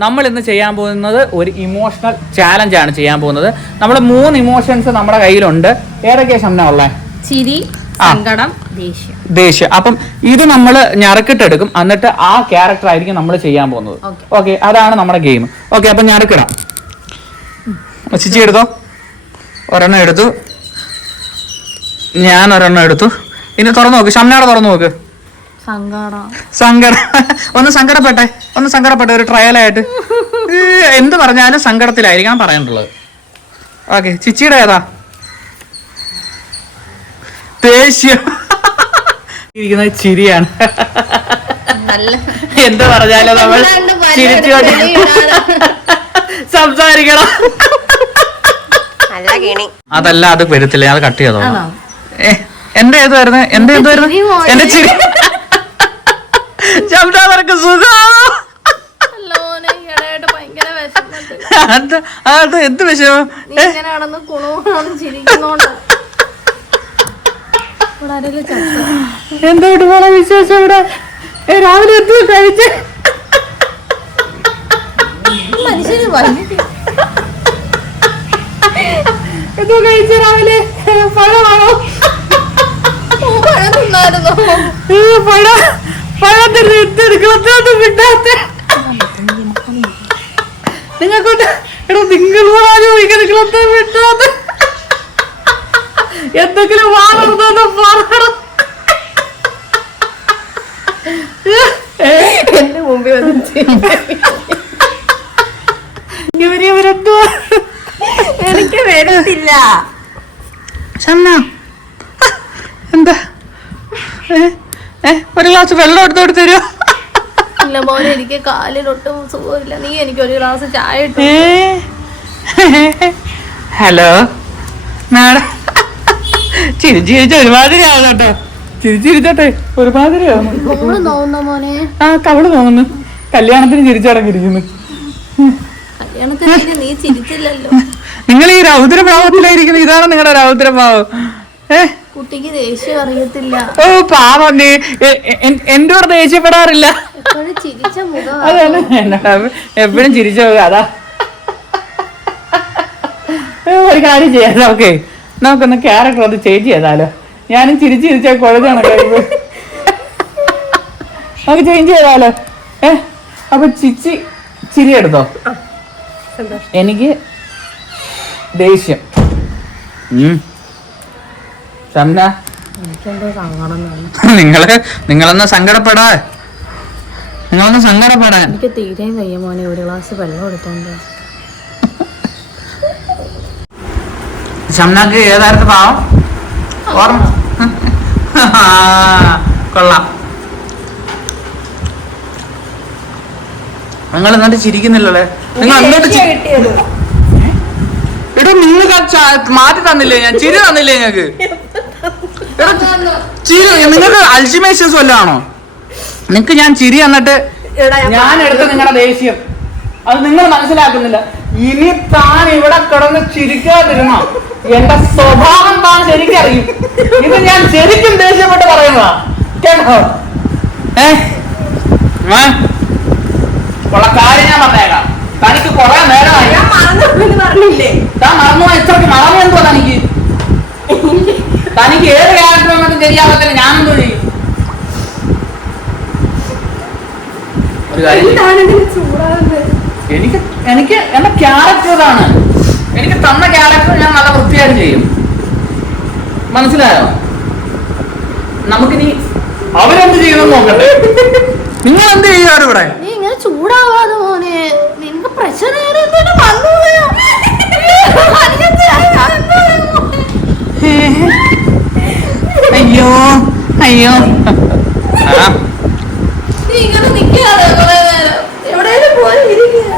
നമ്മൾ ഇന്ന് ചെയ്യാൻ പോകുന്നത് ഒരു ഇമോഷണൽ ചാലഞ്ചാണ് ചെയ്യാൻ പോകുന്നത്. നമ്മൾ 3 ഇമോഷൻസ് നമ്മുടെ കയ്യിലുണ്ട്. ഏതൊക്കെയാണ് ഷംന ഉള്ളത്? ചിരി, സങ്കടം, ദേഷ്യം. അപ്പം ഇത് നമ്മൾ ഞറക്കിട്ടെടുക്കും, എന്നിട്ട് ആ ക്യാരക്ടർ ആയിരിക്കും നമ്മൾ ചെയ്യാൻ പോകുന്നത്. ഓക്കെ, അതാണ് നമ്മുടെ ഗെയിം. ഓക്കെ, അപ്പം ഞറക്കിടാം. ചിച്ചി എടുത്തോ. ഒരെണ്ണം എടുത്തു, ഞാൻ ഒരെണ്ണം എടുത്തു. ഇനി തുറന്നു നോക്ക്, ഷംനയുടെ തുറന്നു നോക്ക്. സങ്കടം. ഒന്ന് സങ്കടപ്പെട്ടെ ഒരു ട്രയലായിട്ട്. എന്ത് പറഞ്ഞാലും സങ്കടത്തിലായിരിക്കണം പറയാനുള്ളത്. ഓക്കെ, ചിച്ചിയുടെ ഏതാ? ദേഷ്യം. ഇരിക്കുന്നത് ചിരിയാണ്. എന്ത് പറഞ്ഞാലും നമ്മൾ ചിരിച്ചോണ്ട് സംസാരിക്കണം. അതല്ല, അത് വരത്തില്ല. അത് കട്ട് ചെയ്തോ. എന്റെ ഏത് വരുന്നത്? എന്റെ ചിരി. ശബ്ദർക്ക് സുഖമാണോ? അത് എന്ത് വിഷയം? എന്തോട്ട് പോണ വിശേഷം ഇവിടെ? രാവിലെ എത്തി കഴിച്ച് എന്തോ കഴിച്ച രാവിലെ? പഴമാണോ? പഴത്തിന് എടുക്കണം വിട്ടാത്ത നിങ്ങൾക്കൊണ്ട്. എടോ, നിങ്ങൾ വിട്ടാത്ത എന്തെങ്കിലും വാങ്ങുന്നതെന്ന് പറയണം. എന്റെ മുമ്പിൽ ഇവരെന്തുവാ? എനിക്ക് വരത്തില്ല. എന്താ ഒരു ഗ്ലാസ് വെള്ളം എടുത്തോട്ട് തരുമോ? ഇല്ല മോനെ, എനിക്ക് കാലിലൊട്ടും സുഖമില്ല. നീ എനിക്ക് ഒരു ഗ്ലാസ് ചായ ഇട്ടു. ഹലോ മാഡം, ചിരിച്ച ഒരുമാതിരിയാണ് കേട്ടോ. ചിരിച്ചിരിച്ചോട്ടെ, ഒരുമാതിരിയാണ്. മോനെ ആ, കവള് തോന്നുന്നു. കല്യാണത്തിന് ചിരിച്ചടങ്ങിയിരിക്കുന്നു. കല്യാണത്തിന് നീ ചിരിച്ചില്ലല്ലോ. നിങ്ങൾ ഈ രൗദ്രഭാവത്തിലായിരിക്കുന്നു. ഇതാണ് നിങ്ങളുടെ രൗദ്രഭാവം. കുട്ടിക്ക് ദേഷ്യം അറിയത്തില്ല. ഓ പാവം, എന്റെ കൂടെ ദേഷ്യപ്പെടാറില്ല. അതാണ് എന്നോട് എപ്പോഴും ചിരിച്ച അതാ. ഒരു കാര്യം ചെയ്യാം, നമുക്കൊന്ന് ക്യാരക്ടർ ഒന്ന് ചേഞ്ച് ചെയ്താലോ? ഞാനും ചിരിച്ചാൽ കുഴഞ്ഞാണ് കഴിയുമ്പോൾ. നമുക്ക് ചേഞ്ച് ചെയ്താലോ? അപ്പൊ ചിരി എടുത്തോ. എനിക്ക് ദേഷ്യം. ഷംന, നിങ്ങളൊന്ന് സങ്കടപ്പെടാ. എനിക്ക് തീരെ വയ്യ മോനെ, ഒരു ഗ്ലാസ് വെള്ളം എടുത്തോണ്ട്. ഷംനക്ക് ഏതായിരുന്നു പാവം? ഓർമ്മ കൊള്ളാം. നിങ്ങൾ എന്നിട്ട് ചിരിക്കുന്നില്ലല്ലേ? നിങ്ങൾ എന്നിട്ട് എടോ, നിങ്ങൾക്ക് മാറ്റി തന്നില്ലേ? ഞാൻ ചിരി തന്നില്ലേ ഞങ്ങക്ക്? ചിരി നിങ്ങൾക്ക് അൽഷിമേഷ്യസ് വല്ലതാണോ? നിങ്ങക്ക് ഞാൻ ചിരി തന്നിട്ട് ഞാൻ എടുത്ത നിങ്ങളുടെ ദേഷ്യം അത് നിങ്ങൾ മനസ്സിലാക്കുന്നില്ല. ഇനി താൻ ഇവിടെ കിടന്ന് ചിരിക്കാതിരുന്നോ എന്റെ സ്വഭാവം താൻ ശരിക്കറിയും. ഇത് ഞാൻ ശരിക്കും ദേഷ്യപ്പെട്ട് പറയുന്നതാ, കേട്ടോ? ഉള്ള കാര്യം ഞാൻ പറഞ്ഞേക്കാം. തനിക്ക് കുറെ നേരമായി. താൻ മറന്നു എത്രക്ക് മറന്നു എന്തോ തനിക്ക്? തനിക്ക് ഏത് ക്യാരക്ടർ വന്നിട്ടും ശരിയാവത്തില്ല. ഞാനെന്തോ ചെയ്യും? ഒരു കാര്യം, എനിക്ക് എന്റെ ക്യാരക്ടർ ഇതാണ്. എനിക്ക് തന്ന ക്യാരക്ടർ ഞാൻ നല്ല വൃത്തിയായിട്ട് ചെയ്യും. മനസ്സിലായോ? നമുക്കിനി അവരെന്ത് ചെയ്യുമെന്ന് നോക്കട്ടെ. നിങ്ങൾ എന്ത് ചെയ്യാറ് ഇവിടെ? നീ ഇങ്ങനെ ചൂടാവാതെ മോനെ, നിനക്ക് പ്രഷർ അയ്യോ അയ്യോ. നീ ഇങ്ങനെ നിൽക്കാതെ കുറെ നേരം എവിടെയെങ്കിലും പോയി ഇരിക്കുക.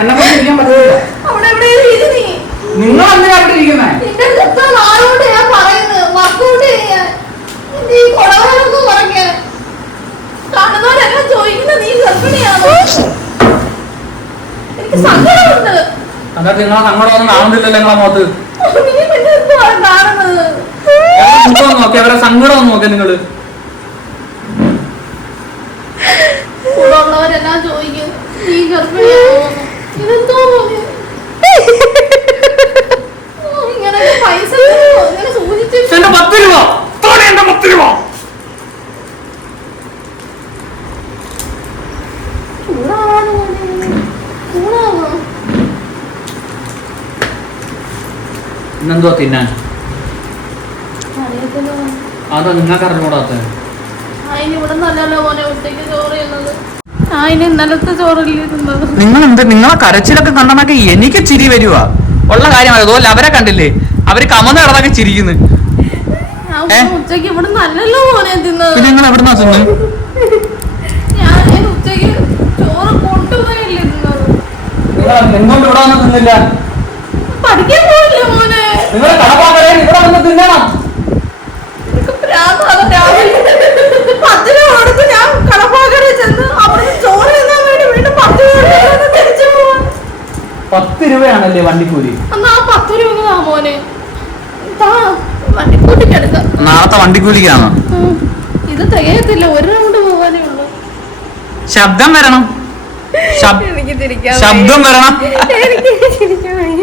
എന്നെ കൊണ്ട് ഇരിക്കാൻ പറ്റില്ല. അവിടെ എവിടെയെങ്കിലും ഇരുന്നീ. നിങ്ങൾ എന്തിനാ അവിടെ ഇരിക്കുന്നേ? നിന്റെ അടുത്ത് നാളോട്ട് ഞാൻ പറയുന്നത് വർക്കൗട്ട് ചെയ്യാൻ, നീ കൊടവരൊന്നും കുറയ്ക്കാൻ. കാണുന്നവരെല്ലാം ചോദിക്കുന്ന നീ ഗർഭിണിയാണോ? എനിക്ക് സങ്കടമുണ്ട്. അതൊക്കെ നിങ്ങളെ സങ്കടമൊന്നും കാണുന്നില്ലല്ലോ നിങ്ങളെ മുഖത്ത്. നീ പിന്നെ എന്തുവാണ് കാണുന്നത്? നോക്കി അവരെ സങ്കടം നോക്കി നിങ്ങള്. കൂടെയുള്ളവരെല്ലാം ചോദിക്കും ഇന്നെന്തോ തിന്നാൻ? അതോ നിങ്ങൾക്ക് അറിഞ്ഞൂടാത്ത? നിങ്ങളെ കരച്ചിലൊക്കെ കണ്ടണൊക്കെ എനിക്ക് ചിരി വരുവാ. ഉള്ള കാര്യമാണ്. അതുപോലെ അവരെ കണ്ടില്ലേ, അവര് കമന്ന് കിടന്നൊക്കെ ചിരിക്കുന്നു. ഉച്ചക്ക് ഇവിടെ നല്ലല്ലോ മോനെ തിന്നത്. നിങ്ങൾ എവിടുന്നാ തിന്നു? ഞാൻ ഉച്ചക്ക് ചോറ് കൊണ്ടുപോയല്ലേ തിന്നത്. എന്തുകൊണ്ട് ഇവിടെ വന്ന് തിന്നില്ല? പഠിക്കാൻ പോയില്ലേ മോനെ? നിങ്ങൾ കടപ്പാക്കടയിൽ ഇവിടെ വന്ന് തിന്നണം. ഞാൻ കടപ്പാക്കടയിൽ ചെന്ന് അവിടെ ചോറ് തിന്നാൻ വേണ്ടി വീണ്ടും 10 രൂപയാണല്ലേ വണ്ടിക്കൂലി? എന്നാ 10 രൂപ മോനെ വണ്ടിക്കൂലിക്ക് എടുക്കാം. നാളത്തെ വണ്ടിക്കൂലിക്കാണോ? ഇത് തികയത്തില്ല, ഒരു റൗണ്ട് പോകാനേ ഉള്ളൂ. ശബ്ദം വരണം. എനിക്ക് ചിരിക്കാൻ ശബ്ദം വരണം. എനിക്ക് ചിരിക്കാൻ വയ്യ.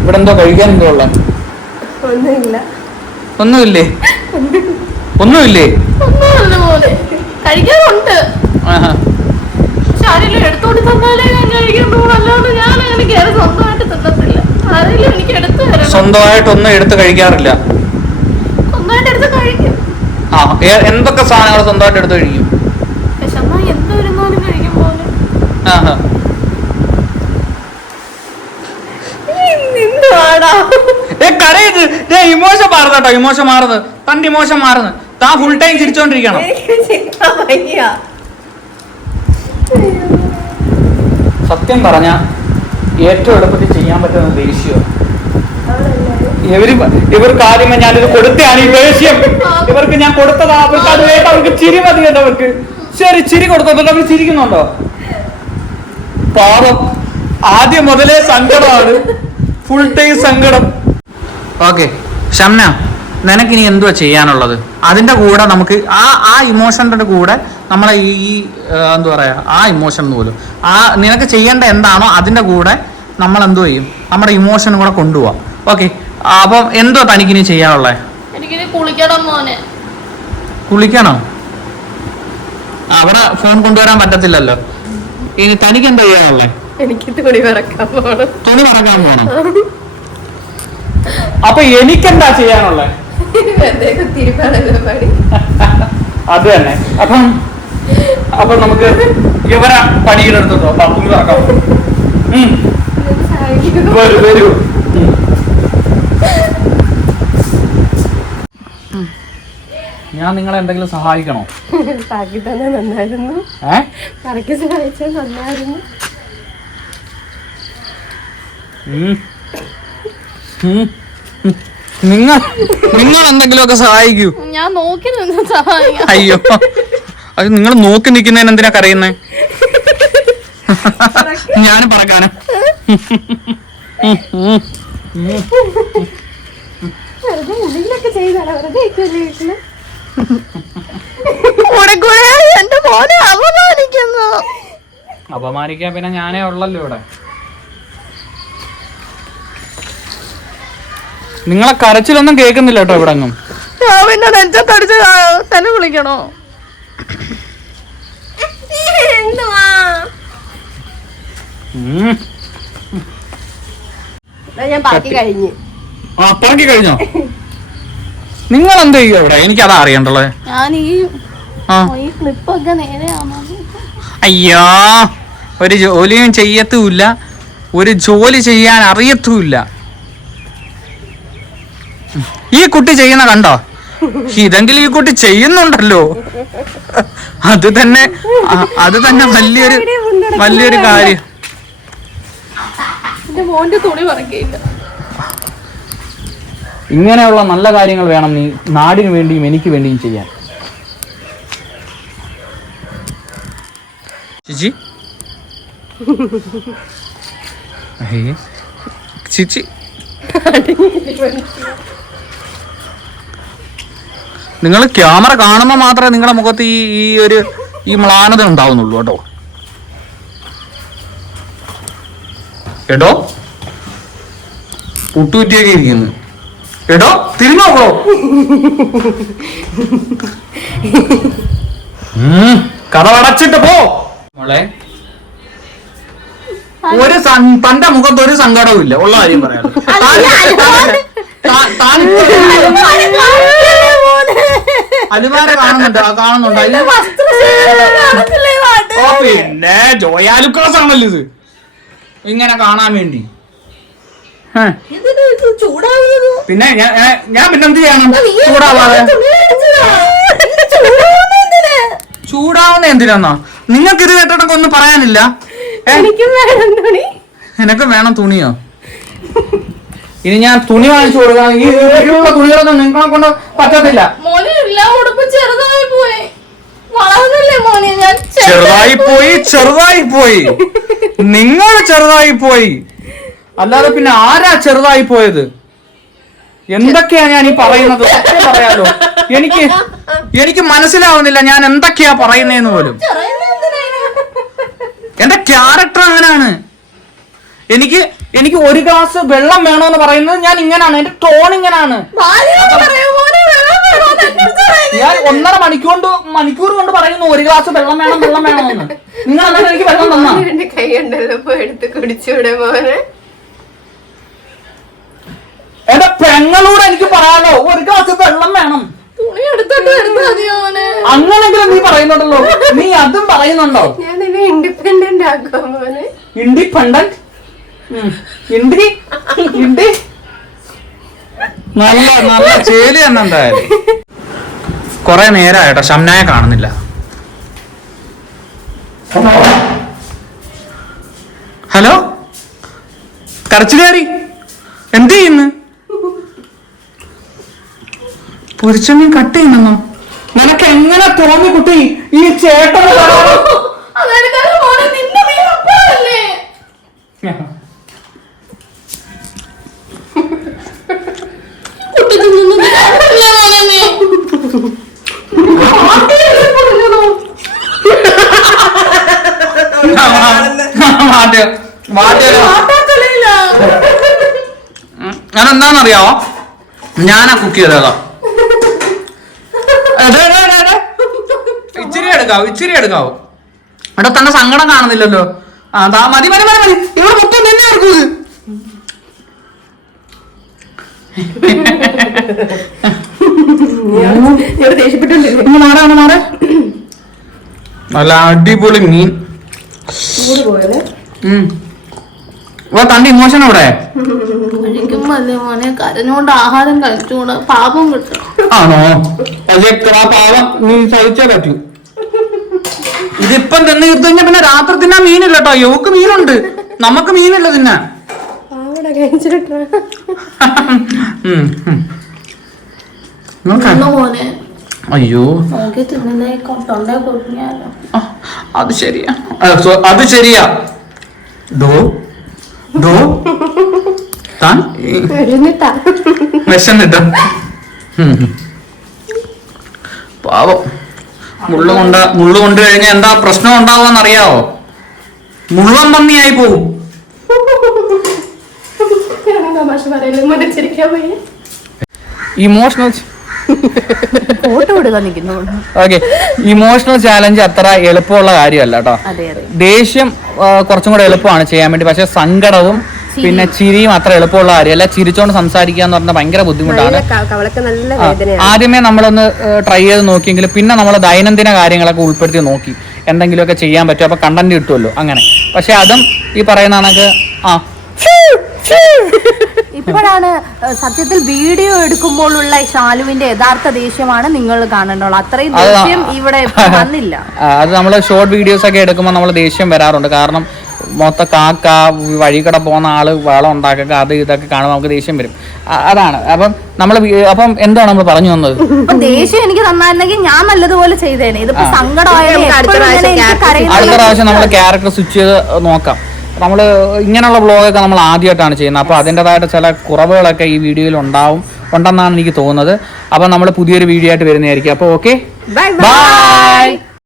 ഇവിടെ എന്തോ കഴിക്കാൻ എന്തോ ഉള്ള? ഒന്നുമില്ല. ഒന്നുമില്ലേ? ഒന്നുമില്ലേ? ഒന്നുമല്ല മോനെ, കഴിക്കാറുണ്ട്. പക്ഷെ ആരെങ്കിലും എടുത്തോണ്ട് തന്നാലേ ഞാൻ കഴിക്കുള്ളൂ. അല്ലാണ്ട് ഞാൻ അങ്ങനെ കയറി സ്വന്തമായിട്ട് തിന്നത്തില്ല. ആരെങ്കിലും എനിക്ക് എടുത്തു തരണം. സ്വന്തമായിട്ടൊന്നും എടുത്ത് കഴിക്കാറില്ല. സ്വന്തമായിട്ട് എടുത്ത് കഴിക്കും. എന്തൊക്കെ സാധനങ്ങൾ സ്വന്തമായിട്ട് എടുത്ത് കഴിക്കും? പക്ഷെ എന്നാ എന്തൊരുന്നാലും കഴിക്കും പോലെ. ഇമോഷൻ മാറുന്നു കേട്ടോ, ഇമോഷൻ മാറുന്നത്. തന്റെ ഇമോഷൻ മാറുന്നു. താൻ ഫുൾ ടൈം ചിരിച്ചോണ്ടിരിക്കണം. സത്യം പറഞ്ഞ ഏറ്റവും എളുപ്പത്തിൽ ചെയ്യാൻ പറ്റുന്ന ദേഷ്യം. ഇവർക്ക് ആദ്യമേ ഞാനിത് കൊടുത്തതാണ് ഈ ദേഷ്യം. ഇവർക്ക് ഞാൻ കൊടുത്തതാ. അവർക്ക് അത് വേണ്ട. അവർക്ക് ചിരി മതി കേട്ടോ. അവർക്ക് ശരി ചിരി കൊടുത്തപ്പോൾ അവർ ചിരിക്കുന്നുണ്ടോ? പാപം, ആദ്യം മുതലേ സങ്കടമാണ്. ഫുൾ ടൈം സങ്കടം. ഓക്കെ ഷംന, നിനക്കിനി എന്തുവാ ചെയ്യാനുള്ളത്? അതിന്റെ കൂടെ നമുക്ക് ആ ഇമോഷന്റെ കൂടെ നമ്മളെ ഈ എന്താ പറയാ, ആ ഇമോഷൻ പോലും നിനക്ക് ചെയ്യേണ്ട എന്താണോ അതിന്റെ കൂടെ നമ്മൾ എന്തോ ചെയ്യും, നമ്മുടെ ഇമോഷനും കൂടെ കൊണ്ടുപോവാം. ഓക്കെ, അപ്പം എന്തോ തനിക്കിനി ചെയ്യാനുള്ളത്? എനിക്കിനി കുളിക്കണം മോനെ. കുളിക്കണോ? അവിടെ ഫോൺ കൊണ്ടുവരാൻ പറ്റത്തില്ലല്ലോ. ഇനി തനിക്ക് എന്താ ചെയ്യാനുള്ളത്? എനിക്ക് തുണി പറക്കാൻ പോണം. തുണി പറക്കാൻ പോണം. അപ്പൊ എനിക്കെന്താ ചെയ്യാനുള്ളത്? അത് തന്നെ. അപ്പൊ നമുക്ക് ഇവരെ പണിയെടുത്തോ. തുണി പറക്കാം. വരൂ. ഞാൻ നിങ്ങളെ എന്തെങ്കിലും സഹായിക്കണോ? നന്നായിരുന്നു. സഹായിച്ചാൽ നന്നായിരുന്നു. നിങ്ങൾ എന്തെങ്കിലുമൊക്കെ സഹായിക്കൂ. ഞാൻ നോക്കി നിന്ന് സഹായിക്കാം. അയ്യോ, അത് നിങ്ങൾ നോക്കി നിൽക്കുന്നതിന് എന്തിനാ കരയുന്നേ? ഞാനും പറക്കാനും. അപമാനിക്കാൻ പിന്നെ ഞാനേ ഉള്ളല്ലോ ഇവിടെ. നിങ്ങളെ കരച്ചിലൊന്നും കേൾക്കുന്നില്ല കേട്ടോ ഇവിടെ ഒന്നും. പിന്നെ നെഞ്ചത്തടിച്ച് തന്നെ വിളിക്കണോ? ഞാൻ ബാക്കി കഴിഞ്ഞു. പറക്കി കഴിഞ്ഞോ? നിങ്ങൾ എന്ത് ചെയ്യും അവിടെ? എനിക്കതാ അറിയണ്ടുള്ളത്. ഞാൻ ഈ ക്ലിപ്പൊക്കെ നേരെയാണോ? അയ്യോ, ഒരു ജോലിയും ചെയ്യത്തുമില്ല, ഒരു ജോലി ചെയ്യാൻ അറിയത്തുമില്ല. ഈ കുട്ടി ചെയ്യുന്ന കണ്ടോ? ഇതെങ്കിലും ഈ കുട്ടി ചെയ്യുന്നുണ്ടല്ലോ. അത് തന്നെ വലിയൊരു കാര്യം. ഇങ്ങനെയുള്ള നല്ല കാര്യങ്ങൾ വേണം നീ നാടിന് വേണ്ടിയും എനിക്ക് വേണ്ടിയും ചെയ്യാൻ. ചേച്ചി ചേച്ചി നിങ്ങൾ ക്യാമറ കാണുമ്പോൾ മാത്രമേ നിങ്ങളുടെ മുഖത്ത് ഈ മ്ലാനത ഉണ്ടാവുന്നുള്ളൂ കേട്ടോ. കേട്ടോ, പുട്ടുകുറ്റിയൊക്കെ ഇരിക്കുന്നു. എടോ തിരിഞ്ഞോളോ. കഥ അടച്ചിട്ട് പോ മോളെ. തന്റെ മുഖത്ത് ഒരു സങ്കടവും ഇല്ല, ഉള്ള കാര്യം പറയാം. അലുമാര കാണുന്നുണ്ട്, പിന്നെ ജോയാലുക്കളസ് ആണല്ലോ ഇത് ഇങ്ങനെ കാണാൻ വേണ്ടി. പിന്നെ ഞാൻ പിന്നെന്ത് ചെയ്യണം? ചൂടാവാതെ ചൂടാവുന്ന എന്തിനാന്നോ? നിങ്ങൾക്ക് ഇത് കേട്ടിട്ടൊക്കെ ഒന്നും പറയാനില്ല? എനക്ക് വേണം തുണിയോ? ഇനി ഞാൻ തുണി വാങ്ങിച്ചു കൊടുക്കാം. ഈ തുണികളൊന്നും നിങ്ങളെ കൊണ്ട് പറ്റത്തില്ല. ചെറുതായി പോയി നിങ്ങൾ ചെറുതായി പോയി, അല്ലാതെ പിന്നെ ആരാ ചെറുതായി പോയത്? എന്തൊക്കെയാ ഞാൻ ഈ പറയുന്നത്? പറയാലോ, എനിക്ക് മനസ്സിലാവുന്നില്ല ഞാൻ എന്തൊക്കെയാ പറയുന്നതെന്ന് പോലും. എന്റെ ക്യാരക്ടർ അങ്ങനെയാണ്. എനിക്ക് ഒരു ഗ്ലാസ് വെള്ളം വേണോന്ന് പറയുന്നത് ഞാൻ ഇങ്ങനാണ്, എന്റെ ടോൺ ഇങ്ങനാണ്. ഞാൻ 1.5 മണിക്കൂർ കൊണ്ട് പറയുന്നു ഒരു ഗ്ലാസ് വെള്ളം വേണമെന്ന്. നിങ്ങൾ അങ്ങനെ എനിക്ക് വെള്ളം തന്നാ എന്റെ പെങ്ങളോട് എനിക്ക് പറയാലോ ഒരു ഗ്ലാസ് വെള്ളം വേണം. അങ്ങനെങ്കിലും നീ പറയുന്നുണ്ടല്ലോ, നീ അതും പറയുന്നുണ്ടോ? ഇൻഡിപെൻഡന്റ് നല്ല ചേലി തന്നെ. എന്തായാലും കൊറേ നേരമായിട്ടോ ഷംനായെ കാണുന്നില്ല. ഹലോ, കരച്ചിലേറി എന്ത് ചെയ്യുന്നു? പൊരിച്ചമീൻ കട്ട് ചെയ്യുന്നോ? നിനക്ക് എങ്ങനെ തോന്നി കുട്ടി ഈ ചേട്ടൻ? ഞാൻ എന്താന്നറിയാവോ? ഞാനാ കുക്ക് ചെയ്തതാ. ഇച്ചിരി എടുക്കാവോ? ഇവിടെ തന്നെ സങ്കടം കാണുന്നില്ലല്ലോ. മതി ഇവിടെ മൊത്തം തന്നെ എടുക്കൂ. നല്ല അടിപൊളി മീൻ. തന്റെ ഇമോഷൻ അവിടെ കരഞ്ഞോണ്ട് ആഹാരം കഴിച്ചുകൊണ്ട് പാപം കിട്ടും. ആണോ? അതെത്ര പാവം നീ സഹിച്ചേ പറ്റൂ. ഇതിപ്പം തന്നെ എടുത്തു കഴിഞ്ഞാ പിന്നെ രാത്രി തിന്നാൻ മീനില്ല കേട്ടോ. യോക്ക് മീനുണ്ട്, നമുക്ക് മീനില്ല തിന്നാൻ. അയ്യോ അത് ശരിയാ. താൻ വിശന്നിട്ട് പാവം. മുള്ളു കൊണ്ട് കഴിഞ്ഞാൽ എന്താ പ്രശ്നം ഉണ്ടാവുമെന്ന് അറിയാവോ? മുള്ളം പന്നിയായി പോവും. ഇമോഷണൽ ചാലഞ്ച് അത്ര എളുപ്പമുള്ള കാര്യമല്ല കേട്ടോ. ദേഷ്യം കുറച്ചും കൂടെ എളുപ്പമാണ് ചെയ്യാൻ വേണ്ടി. പക്ഷെ സങ്കടവും പിന്നെ ചിരിയും അത്ര എളുപ്പമുള്ള കാര്യമല്ല. ചിരിച്ചോണ്ട് സംസാരിക്കുക എന്ന് പറഞ്ഞാൽ ഭയങ്കര ബുദ്ധിമുട്ടാണ്. ആദ്യമേ നമ്മളൊന്ന് ട്രൈ ചെയ്ത് നോക്കിയെങ്കിലും പിന്നെ നമ്മൾ ദൈനംദിന കാര്യങ്ങളൊക്കെ ഉൾപ്പെടുത്തി നോക്കി എന്തെങ്കിലുമൊക്കെ ചെയ്യാൻ പറ്റും, അപ്പൊ കണ്ടന്റ് കിട്ടുമല്ലോ അങ്ങനെ. പക്ഷെ അതും ഈ പറയുന്ന കണക്ക് ഇപ്പോഴാണ് സത്യത്തിൽ വീഡിയോ എടുക്കുമ്പോഴുള്ള ശാലുവിന്റെ യഥാർത്ഥ ദേഷ്യമാണ് നിങ്ങൾ കാണേണ്ടുള്ളത്. അത്രയും ദേഷ്യം ഇവിടെ വന്നില്ല. അത് നമ്മള് ഷോർട്ട് വീഡിയോസ് ഒക്കെ എടുക്കുമ്പോൾ നമ്മൾ ദേഷ്യം വരാറുണ്ട്. കാരണം മൊത്തം കാക്ക വഴിക്കട പോകുന്ന ആള് വളം ഉണ്ടാക്കുക അത് ഇതൊക്കെ കാണുമ്പോൾ നമുക്ക് ദേഷ്യം വരും. അതാണ്. അപ്പം എന്താണ് നമ്മൾ പറഞ്ഞു വന്നത്? ദേഷ്യം എനിക്ക് തന്നായിരുന്നെങ്കിൽ ഞാൻ നല്ലതുപോലെ ചെയ്തേനെ. ഇതിപ്പോ സങ്കടമായാലും അടുത്ത പ്രാവശ്യം നമ്മൾ ക്യാരക്ടർ സ്വിച്ച് ചെയ്ത് നോക്കാം. നമ്മൾ ഇങ്ങനെയുള്ള വ്ളോഗൊക്കെ നമ്മൾ ആദ്യമായിട്ടാണ് ചെയ്യുന്നത്. അപ്പോൾ അതിൻ്റെതായിട്ട് ചില കുറവുകളൊക്കെ ഈ വീഡിയോയിൽ ഉണ്ടെന്നാണ് എനിക്ക് തോന്നുന്നത്. അപ്പോൾ നമ്മൾ പുതിയൊരു വീഡിയോ ആയിട്ട് വരുന്നതായിരിക്കും. അപ്പോൾ ഓക്കെ, ബൈ.